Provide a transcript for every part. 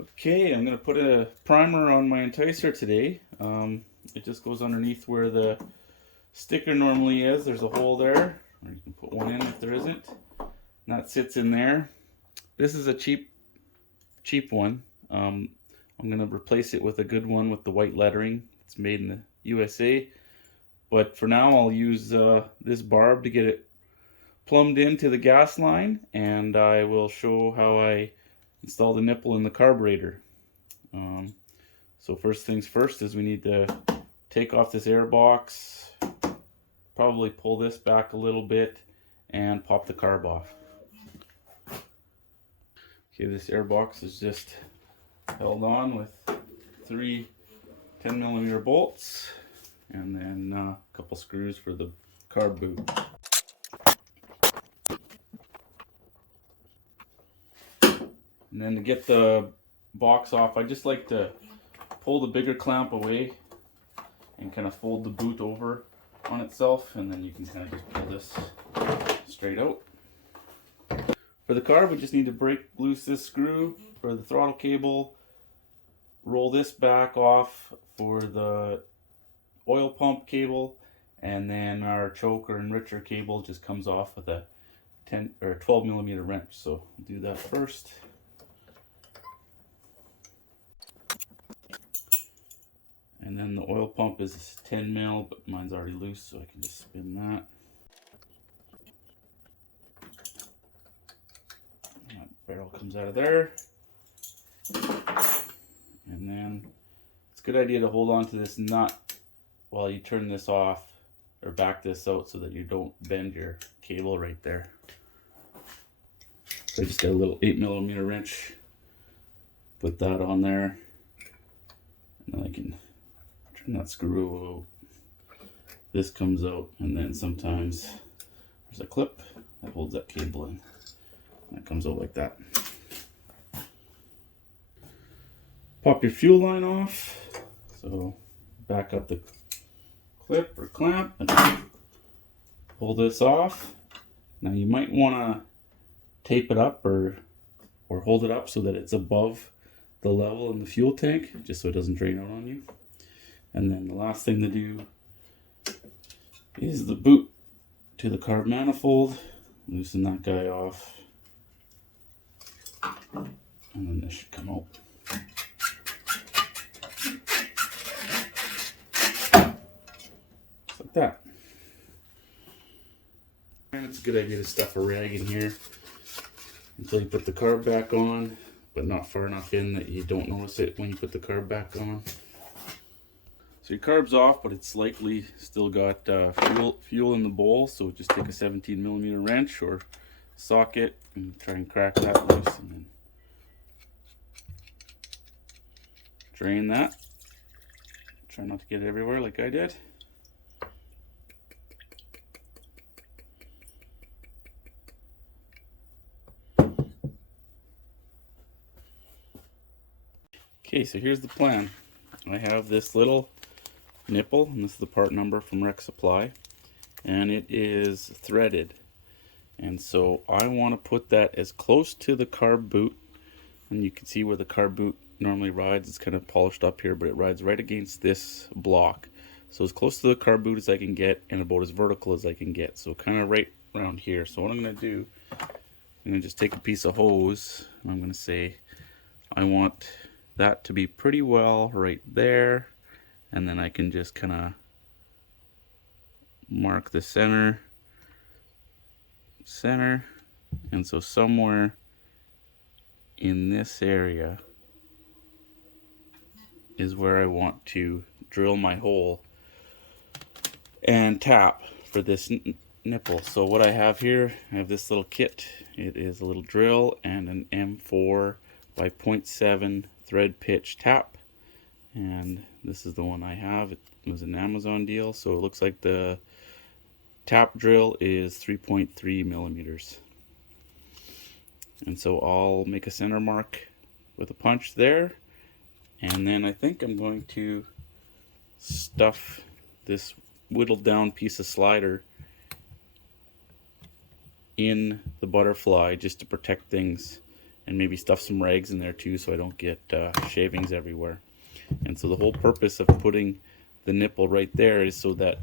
Okay, I'm going to put a primer on my enticer today. It just goes underneath where the sticker normally is. There's a hole there, or you can put one in if there isn't. And that sits in there. This is a cheap one. I'm going to replace it with a good one with the white lettering. It's made in the USA. But for now, I'll use this barb to get it plumbed into the gas line, and I will show how I install the nipple in the carburetor. So first things first is we need to take off this air box, probably pull this back a little bit, and pop the carb off. Okay, this air box is just held on with 3 10mm bolts, and then a couple screws for the carb boot. And then to get the box off, I just like to pull the bigger clamp away and kind of fold the boot over on itself, and then you can kind of just pull this straight out. For the carb, we just need to break loose this screw for the throttle cable, roll this back off for the oil pump cable, and then our choke or enricher cable just comes off with a 10 or 12mm wrench. So I'll do that first. And then the oil pump is 10mm, but mine's already loose, so I can just spin that. That barrel comes out of there. And then it's a good idea to hold on to this nut while you turn this off or back this out so that you don't bend your cable right there. So I just got a little 8mm wrench, put that on there, and then I can turn that screw out. This comes out, and then sometimes there's a clip that holds that cable in. That comes out like that. Pop your fuel line off. So back up the clip or clamp and pull this off. Now you might want to tape it up or hold it up so that it's above the level in the fuel tank, just so it doesn't drain out on you. And then the last thing to do is the boot to the carb manifold. Loosen that guy off, and then this should come out. Just like that. And it's a good idea to stuff a rag in here until you put the carb back on, but not far enough in that you don't notice it when you put the carb back on. So your carb's off, but it's slightly still got fuel in the bowl, so just take a 17mm wrench or socket and try and crack that loose, and then drain that. Try not to get it everywhere like I did. Okay, so here's the plan. I have this little nipple, and this is the part number from Rec Supply, and it is threaded. And so I want to put that as close to the carb boot, and you can see where the carb boot normally rides. It's kind of polished up here, but it rides right against this block. So as close to the carb boot as I can get, and about as vertical as I can get. So kind of right around here. So what I'm going to do, I'm going to just take a piece of hose, and I'm going to say I want that to be pretty well right there, and then I can just kind of mark the center, and so somewhere in this area is where I want to drill my hole and tap for this nipple. So what I have here, I have this little kit. It is a little drill and an M4 by 0.7 thread pitch tap, and this is the one I have. It was an Amazon deal, so it looks like the tap drill is 3.3mm. And so I'll make a center mark with a punch there, and then I think I'm going to stuff this whittled down piece of slider in the butterfly just to protect things and maybe stuff some rags in there too so I don't get shavings everywhere. And so the whole purpose of putting the nipple right there is so that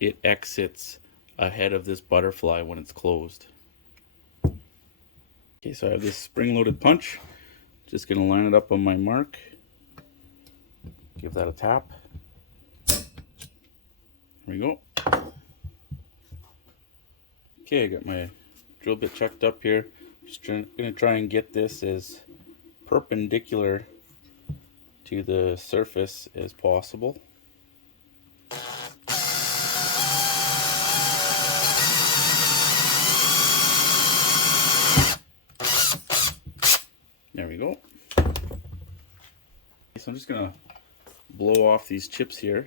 it exits ahead of this butterfly when it's closed. Okay, so I have this spring-loaded punch. Just gonna line it up on my mark. Give that a tap. There we go. Okay, I got my drill bit checked up here. Just gonna try and get this as perpendicular to the surface as possible. There we go. So I'm just gonna blow off these chips here.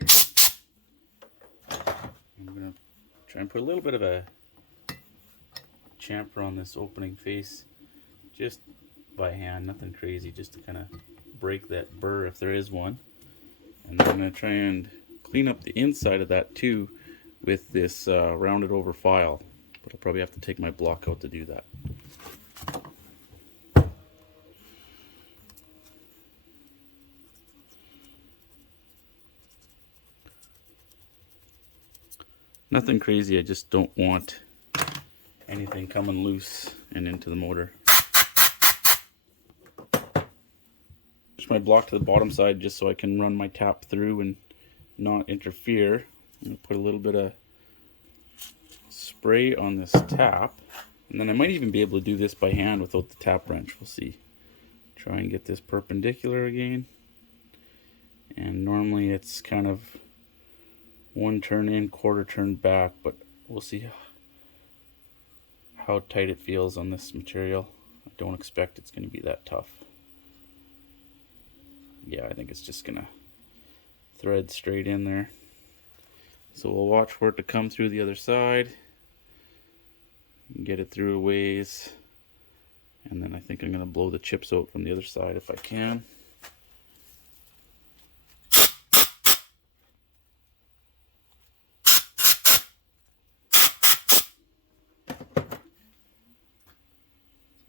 I'm gonna try and put a little bit of a chamfer on this opening face, just by hand, nothing crazy, just to kind of break that burr if there is one. And then I'm gonna try and clean up the inside of that too with this rounded over file, but I'll probably have to take my block out to do that. Nothing crazy, I just don't want anything coming loose and into the motor. Push my block to the bottom side just so I can run my tap through and not interfere. I'm going to put a little bit of spray on this tap, and then I might even be able to do this by hand without the tap wrench. We'll see. Try and get this perpendicular again, and normally it's kind of one turn in, quarter turn back, but we'll see how tight it feels on this material. I don't expect it's going to be that tough. Yeah, I think it's just going to thread straight in there. So we'll watch for it to come through the other side and get it through a ways, and then I think I'm going to blow the chips out from the other side if I can.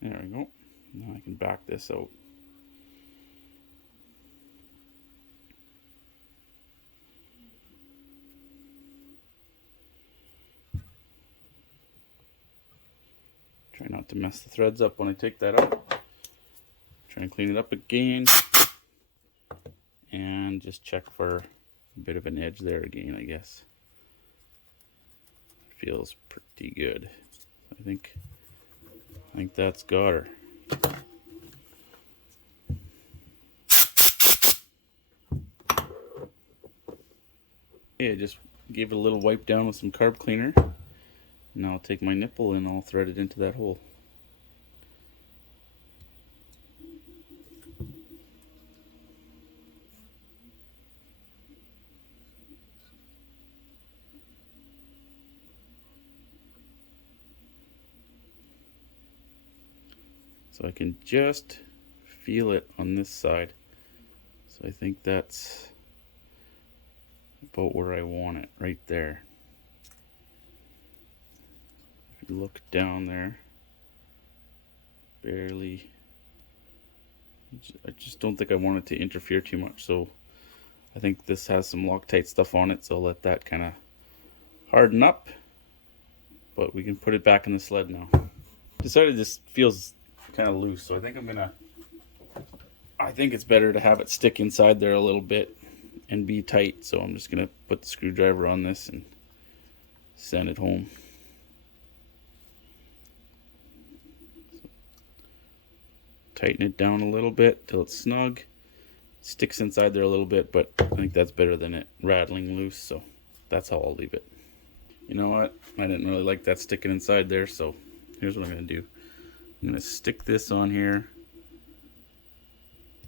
There we go. Now I can back this out. Try not to mess the threads up when I take that out. Try and clean it up again. And just check for a bit of an edge there again, I guess. Feels pretty good. I think that's got her. Okay, I just gave it a little wipe down with some carb cleaner. Now I'll take my nipple and I'll thread it into that hole. So I can just feel it on this side. So I think that's about where I want it, right there. If you look down there, barely. I just don't think I want it to interfere too much. So I think this has some Loctite stuff on it, so I'll let that kind of harden up. But we can put it back in the sled now. Decided this feels kind of loose, so I think it's better to have it stick inside there a little bit and be tight. So I'm just gonna put the screwdriver on this and send it home. Tighten it down a little bit till it's snug. Sticks inside there a little bit, but I think that's better than it rattling loose, so that's how I'll leave it. You know what? I didn't really like that sticking inside there, so here's what I'm gonna do. I'm gonna stick this on here,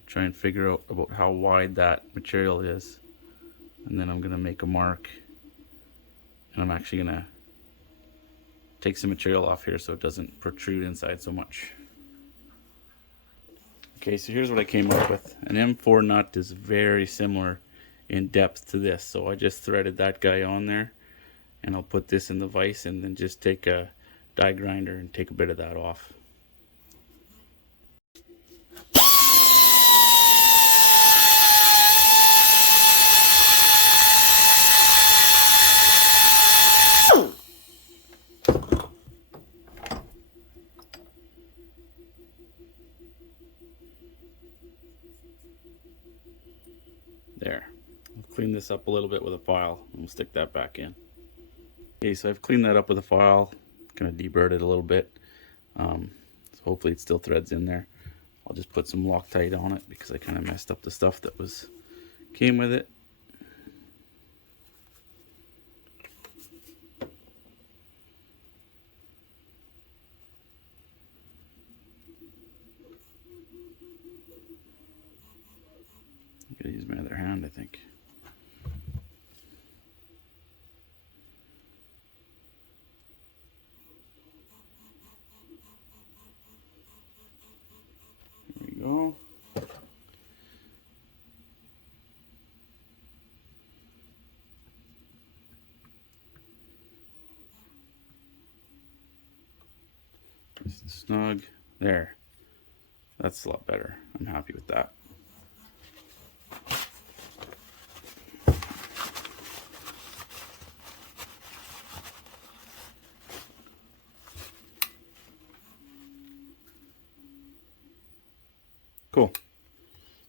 try and figure out about how wide that material is, and then I'm gonna make a mark, and I'm actually gonna take some material off here so it doesn't protrude inside so much. Okay, so here's what I came up with. An M4 nut is very similar in depth to this, so I just threaded that guy on there, and I'll put this in the vise and then just take a die grinder and take a bit of that off. There. I'll clean this up a little bit with a file and we'll stick that back in. Okay, so I've cleaned that up with a file, kind of deburred it a little bit. So hopefully it still threads in there. I'll just put some Loctite on it because I kind of messed up the stuff that came with it. I'm gonna use my other hand, I think. There we go. Nice and snug. There. That's a lot better. I'm happy with that. Cool.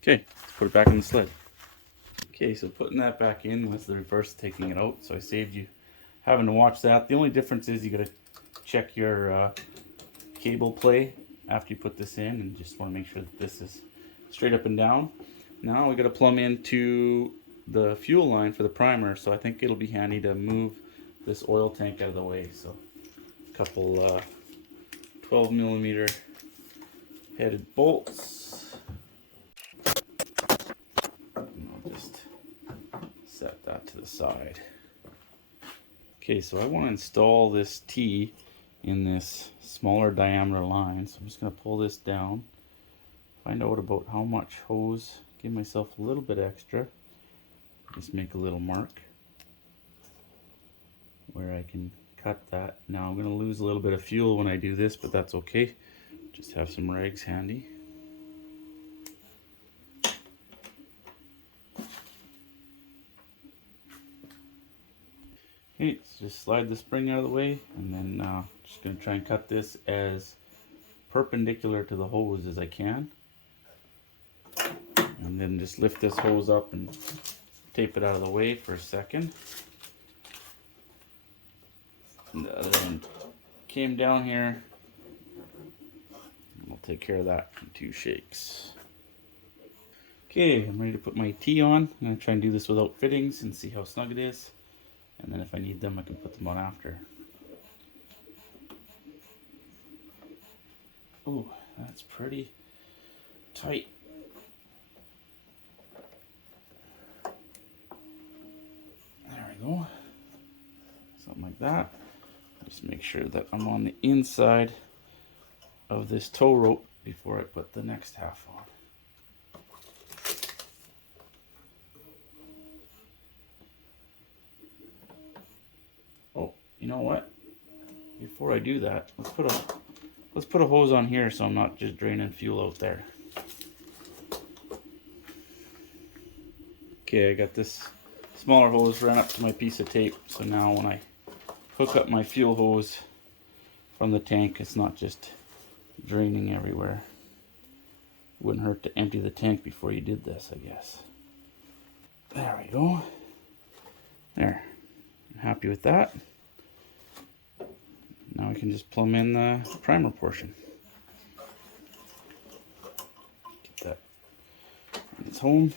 Okay, let's put it back in the sled. Okay, so putting that back in was the reverse taking it out, so I saved you having to watch that. The only difference is you gotta check your cable play after you put this in, and just want to make sure that this is straight up and down. Now we got to plumb into the fuel line for the primer, so I think it'll be handy to move this oil tank out of the way. So a couple 12mm headed bolts, and I'll just set that to the side. Okay, so I want to install this T in this smaller diameter line, so I'm just going to pull this down, find out about how much hose, give myself a little bit extra, just make a little mark where I can cut that. Now I'm going to lose a little bit of fuel when I do this, but that's okay, just have some rags handy. Okay, so just slide the spring out of the way, and then just going to try and cut this as perpendicular to the hose as I can. And then just lift this hose up and tape it out of the way for a second. And the other end came down here. And we'll take care of that in 2 shakes. Okay, I'm ready to put my T on. I'm going to try and do this without fittings and see how snug it is. And then if I need them, I can put them on after. Oh, that's pretty tight. There we go. Something like that. Just make sure that I'm on the inside of this tow rope before I put the next half on. You know what? Before I do that, let's put a hose on here so I'm not just draining fuel out there. Okay, I got this smaller hose ran up to my piece of tape, so now when I hook up my fuel hose from the tank, it's not just draining everywhere. Wouldn't hurt to empty the tank before you did this, I guess. There we go. There. I'm happy with that. Now we can just plumb in the primer portion. Get that in its home.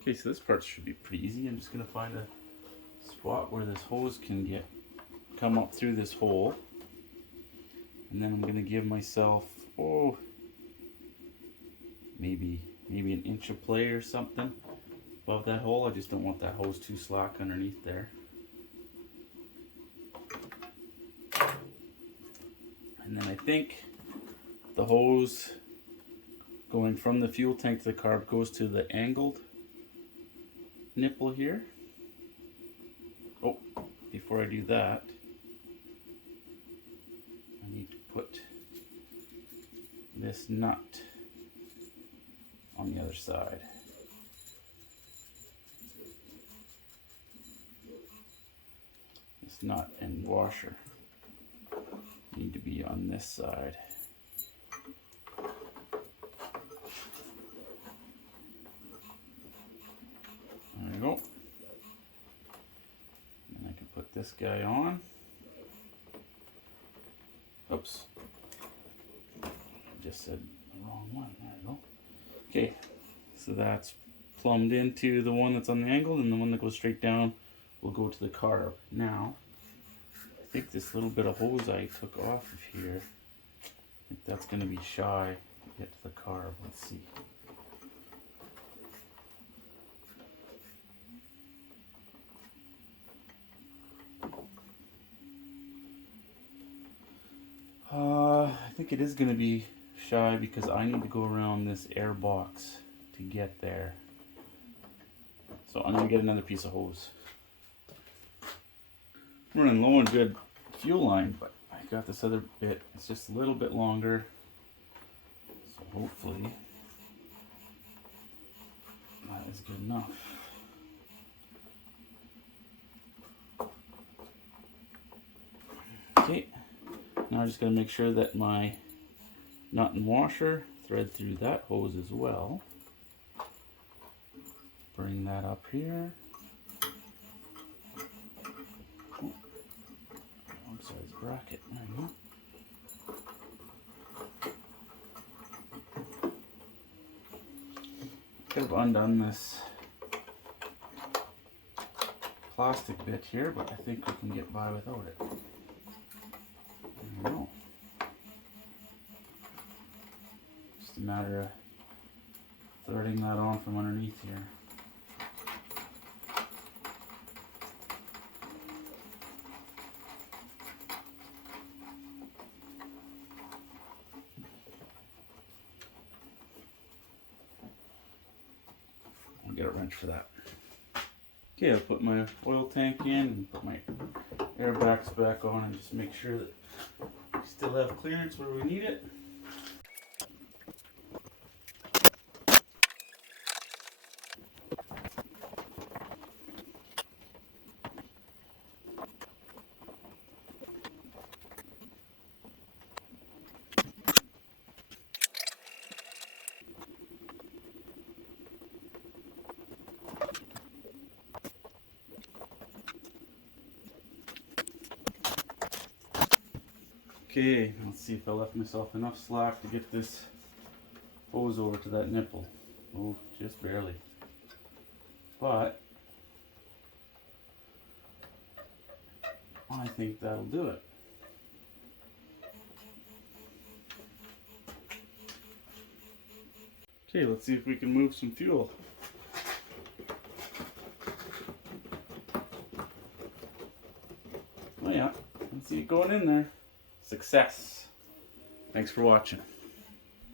Okay, so this part should be pretty easy. I'm just going to find a spot where this hose can come up through this hole. And then I'm going to give myself, maybe an inch of play or something above that hole. I just don't want that hose too slack underneath there. And then I think the hose going from the fuel tank to the carb goes to the angled nipple here. Oh, before I do that, I need to put this nut on the other side. This nut and washer need to be on this side. this guy on. Oops. I just said the wrong one. There we go. Okay, so that's plumbed into the one that's on the angle, and the one that goes straight down will go to the carb. Now, I think this little bit of hose I took off of here, I think that's going to be shy to get to the carb. Let's see. I think it is going to be shy because I need to go around this air box to get there. So I'm going to get another piece of hose. I'm running low on good fuel line, but I got this other bit. It's just a little bit longer. So hopefully that is good enough. Okay. Now I'm just going to make sure that my nut and washer thread through that hose as well. Bring that up here. Oh, wrong size bracket. There you go. Could have undone this plastic bit here, but I think we can get by without it. No. Just a matter of threading that on from underneath here. I'll get a wrench for that. Okay, I'll put my oil tank in and put my air bags back on and just make sure that we still have clearance where we need it. Okay, let's see if I left myself enough slack to get this hose over to that nipple. Oh, just barely. But I think that'll do it. Okay, let's see if we can move some fuel. Oh yeah, let's see it going in there. Success. Thanks for watching.